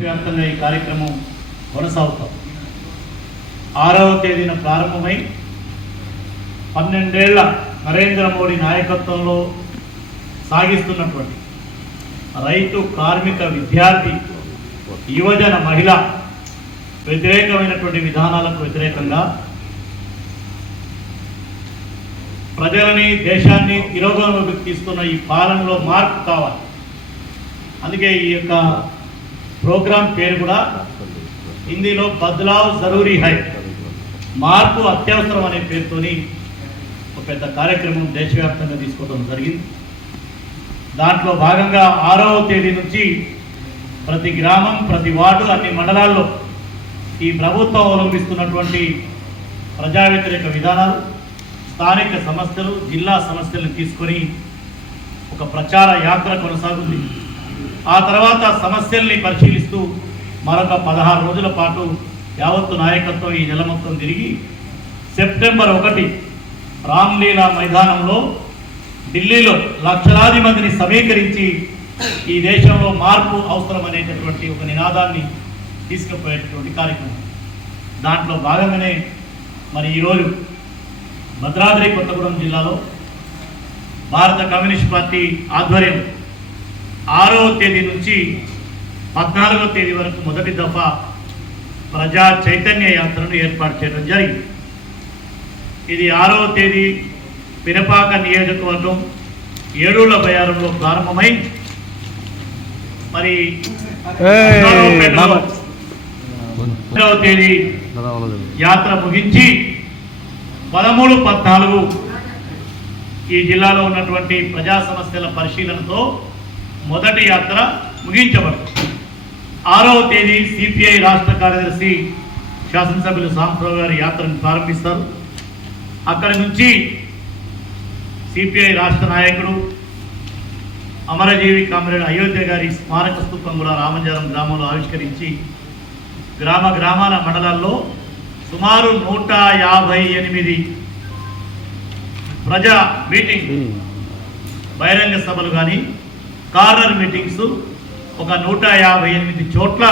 వ్యాప్తంగా ఈ కార్యక్రమం కొనసాగుతాం. 6వ తేదీన ప్రారంభమై 12 ఏళ్ల నరేంద్ర మోడీ నాయకత్వంలో సాగిస్తున్నటువంటి రైతు, కార్మిక, విద్యార్థి, యువజన, మహిళ వ్యతిరేకమైనటువంటి విధానాలకు వ్యతిరేకంగా ప్రజలని, దేశాన్ని తిరోగమనలోకి తీస్తున్న ఈ పాలనలో మార్పు కావాలి. అందుకే ఈ యొక్క ప్రోగ్రాం పేరు కూడా హిందీలో బద్లావ్ జరూరీ హై, మార్పు అత్యవసరం అనే పేరుతోని ఒక పెద్ద కార్యక్రమం దేశవ్యాప్తంగా తీసుకోవడం జరిగింది. దాంట్లో భాగంగా 6వ తేదీ నుంచి ప్రతి గ్రామం, ప్రతి వార్డు, అన్ని మండలాల్లో ఈ ప్రభుత్వం అవలంబిస్తున్నటువంటి ప్రజా వ్యతిరేక విధానాలు, స్థానిక సమస్యలు, జిల్లా సమస్యలను తీసుకొని ఒక ప్రచార యాత్ర కొనసాగుతుంది. ఆ తర్వాత సమస్యల్ని పరిశీలిస్తూ మరొక 16 రోజుల పాటు యావత్తు నాయకత్వం ఈ నెల మొత్తం తిరిగి సెప్టెంబర్ 1 రామ్లీలా మైదానంలో ఢిల్లీలో లక్షలాది మందిని సమీకరించి ఈ దేశంలో మార్పు అవసరం అనేటటువంటి ఒక నినాదాన్ని తీసుకుపోయేటటువంటి కార్యక్రమం. దాంట్లో భాగంగానే మరి ఈరోజు భద్రాద్రి కొత్తగూడెం జిల్లాలో భారత కమ్యూనిస్ట్ పార్టీ ఆధ్వర్యం 6వ తేదీ నుంచి 14వ తేదీ వరకు మొదటి దఫా ప్రజా చైతన్య యాత్రను ఏర్పాటు చేయడం జరిగింది. ఇది 6వ తేదీ పినపాక నియోజకవర్గం ఏడూళ్ల బయారంలో ప్రారంభమై మరి 13వ తేదీ యాత్ర ముగించి 13, 14 ఈ జిల్లాలో ఉన్నటువంటి ప్రజా సమస్యల పరిశీలనతో మొదటి యాత్ర ముగించబడుతుంది. 6వ తేదీ సిపిఐ రాష్ట్ర కార్యదర్శి శాసనసభ్యులు సాంబరావు గారి యాత్రను ప్రారంభిస్తారు. అక్కడి నుంచి సిపిఐ రాష్ట్ర నాయకుడు అమరజీవి కామ్రేడ్ అయోధ్య గారి స్మారక స్తూపం కూడా రామజారం గ్రామంలో ఆవిష్కరించి గ్రామ గ్రామాల మండలాల్లో సుమారు 158 ప్రజా మీటింగ్, బహిరంగ సభలు కానీ కార్నర్ మీటింగ్స్ ఒక 158 చోట్ల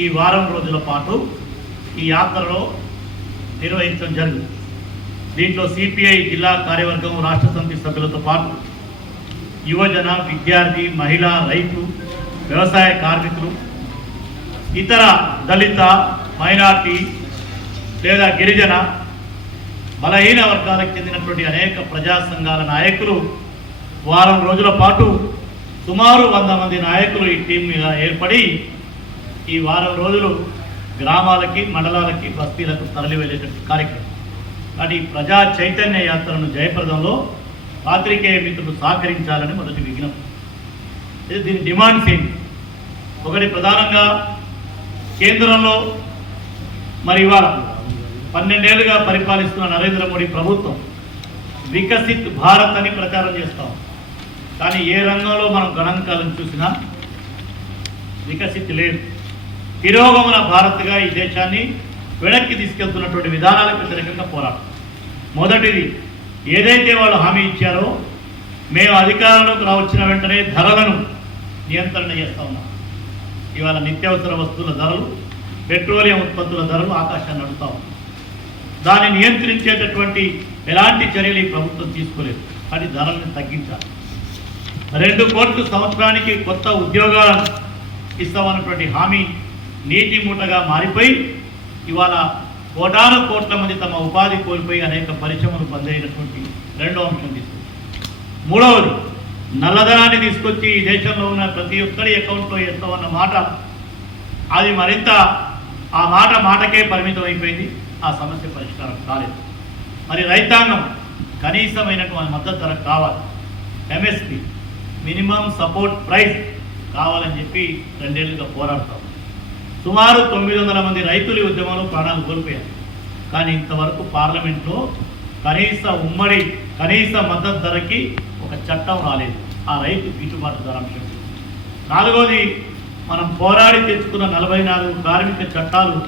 ఈ వారం రోజుల పాటు ఈ యాత్రలో నిర్వహించడం జరిగింది. దీంట్లో సిపిఐ జిల్లా కార్యవర్గం, రాష్ట్ర సమితి సభ్యులతో పాటు యువజన, విద్యార్థి, మహిళ, రైతు, వ్యవసాయ కార్మికులు, ఇతర దళిత, మైనార్టీ లేదా గిరిజన, బలహీన వర్గాలకు చెందినటువంటి అనేక ప్రజా సంఘాల నాయకులు వారం రోజుల పాటు సుమారు 100 మంది నాయకులు ఈ టీం మీద ఏర్పడి ఈ వారం రోజులు గ్రామాలకి, మండలాలకి, బస్తీలకు తరలి వెళ్ళేటటువంటి కార్యక్రమం. కానీ ప్రజా చైతన్య యాత్రను జయప్రదంలో పాత్రికేయ మిత్రులు సహకరించాలని మొదటి విజ్ఞప్తి. దీని డిమాండ్స్ ఏంటి? ఒకటి, ప్రధానంగా కేంద్రంలో మరి ఇవాళ 12 ఏళ్లుగా పరిపాలిస్తున్న నరేంద్ర మోడీ ప్రభుత్వం వికసిత్ భారత్ అని ప్రచారం చేస్తాం. కానీ ఏ రంగంలో మనం గణాంకాలను చూసినా వికసిత్ లేదు. తిరోగమన భారత్గా ఈ దేశాన్ని వెనక్కి తీసుకెళ్తున్నటువంటి విధానాలకు వ్యతిరేకంగా పోరాటం. మొదటిది, ఏదైతే వాళ్ళు హామీ ఇచ్చారో మేము అధికారంలోకి వచ్చిన వెంటనే ధరలను నియంత్రణ చేస్తూ ఉన్నాం. ఇవాళ నిత్యావసర వస్తువుల ధరలు, పెట్రోలియం ఉత్పత్తుల ధరలు ఆకాశాన్ని నడుస్తూ ఉన్నాయి. దాన్ని నియంత్రించేటటువంటి ఎలాంటి చర్యలు ఈ ప్రభుత్వం తీసుకోలేదు. కానీ ధరలను తగ్గించాలి. 2 కోట్ల సంవత్సరానికి కొత్త ఉద్యోగాలను ఇస్తామన్నటువంటి హామీ నీటి మూటగా మారిపోయి ఇవాళ కోటాను కోట్ల మంది తమ ఉపాధి కోల్పోయి అనేక పరిశ్రమలు బంద్ అయినటువంటి రెండో అంశం తీసుకొచ్చి. 3వది, నల్లధనాన్ని తీసుకొచ్చి ఈ దేశంలో ఉన్న ప్రతి ఒక్కరి అకౌంట్లో వేస్తామన్న మాట అది మరింత ఆ మాటకే పరిమితం అయిపోయింది. ఆ సమస్య పరిష్కారం కాలేదు. మరి రైతాంగం కనీసమైనటువంటి మద్దతు ధర కావాలి, ఎంఎస్పి మినిమం సపోర్ట్ ప్రైస్ కావాలని చెప్పి 2 ఏళ్లుగా పోరాడతాం. సుమారు 900 మంది రైతులు ఈ ఉద్యమంలో ప్రాణాలు కోల్పోయారు. కానీ ఇంతవరకు పార్లమెంట్లో కనీస మద్దతు ధరకి ఒక చట్టం రాలేదు. ఆ రైతు గిట్టుబాటు ధర అంశం. 4వది, మనం పోరాడి తెచ్చుకున్న 44 కార్మిక చట్టాలు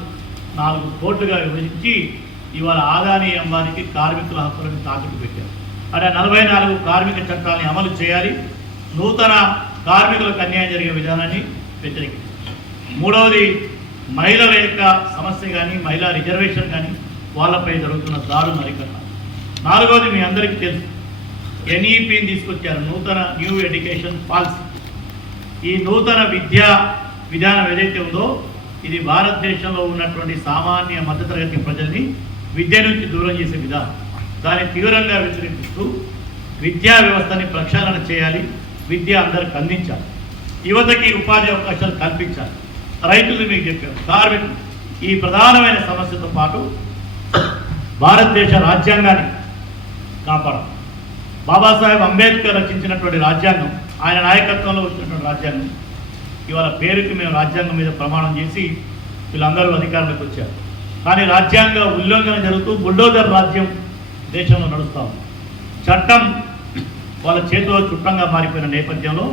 4 కోట్లుగా విభజించి ఇవాళ ఆదాని అంబానికి కార్మికుల హక్కులను తాకట్టు పెట్టారు. అంటే 44 కార్మిక చట్టాలని అమలు చేయాలి. నూతన కార్మికులకు అన్యాయం జరిగే విధానాన్ని వ్యతిరేకించారు. మూడవది మహిళల యొక్క సమస్య కానీ మహిళా రిజర్వేషన్ కానీ వాళ్ళపై జరుగుతున్న దాడులు అరికట్టాలి. నాలుగవది మీ అందరికీ తెలుసు, ఎన్ఈపిని తీసుకొచ్చారు, నూతన న్యూ ఎడ్యుకేషన్ పాలసీ. ఈ నూతన విద్యా విధానం ఏదైతే ఉందో ఇది భారతదేశంలో ఉన్నటువంటి సామాన్య మధ్యతరగతి ప్రజల్ని విద్య నుంచి దూరం చేసే విధానం. దాన్ని తీవ్రంగా వ్యతిరేకిస్తూ విద్యా వ్యవస్థని ప్రక్షాళన చేయాలి, విద్య అందరికి అందించాలి, యువతకి ఉపాధి అవకాశాలు కల్పించాలి. రైతులు మీకు చెప్పారు, కార్మికులు, ఈ ప్రధానమైన సమస్యతో పాటు భారతదేశ రాజ్యాంగాన్ని కాపాడాలి. బాబాసాహెబ్ అంబేద్కర్ రచించినటువంటి రాజ్యాంగం, ఆయన నాయకత్వంలో వచ్చినటువంటి రాజ్యాంగం, ఇవాళ పేరుకి మేము రాజ్యాంగం మీద ప్రమాణం చేసి వీళ్ళందరూ అధికారంలోకి వచ్చారు. కానీ రాజ్యాంగ ఉల్లంఘన జరుగుతూ బుల్డోజర్ రాజ్యం దేశంలో నడుస్తాం. చట్టం వాళ్ళ చేతిలో చుట్టంగా మారిపోయిన నేపథ్యంలో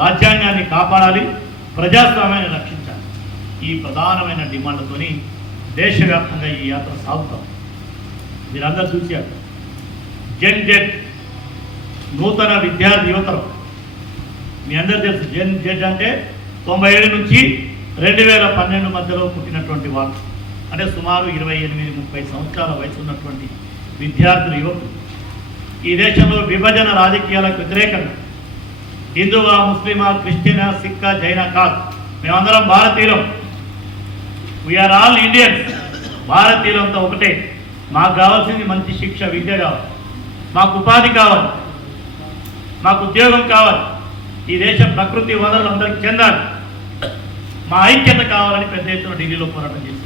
రాజ్యాంగాన్ని కాపాడాలి, ప్రజాస్వామ్యాన్ని రక్షించాలి. ఈ ప్రధానమైన డిమాండ్తోని దేశవ్యాప్తంగా ఈ యాత్ర సాగుతాం. మీరందరూ చూశారు, జెన్ జెడ్ నూతన విద్యార్థి యువతరం. మీ అందరూ తెలుసు, జెన్ జెడ్ అంటే 97 నుంచి 2012 మధ్యలో పుట్టినటువంటి వాళ్ళు, అంటే సుమారు 28-30 సంవత్సరాల వయసు ఉన్నటువంటి విద్యార్థులు, యువకులు. ఈ దేశంలో విభజన రాజకీయాలకు వ్యతిరేకంగా హిందువా, ముస్లిమా, క్రిస్టియనా, సిక్కా, జైనా కాదు, మేమందరం భారతీయులం. We are all Indians. భారతీయులంతా ఒకటే. మాకు కావాల్సింది మంచి శిక్ష, విద్య కావాలి, మాకు ఉపాధి కావాలి, మాకు ఉద్యోగం కావాలి, ఈ దేశ ప్రకృతి వనరులు అందరికీ చెందాలి, మా ఐక్యత కావాలని పెద్ద ఎత్తున ఢిల్లీలో పోరాటం చేశారు.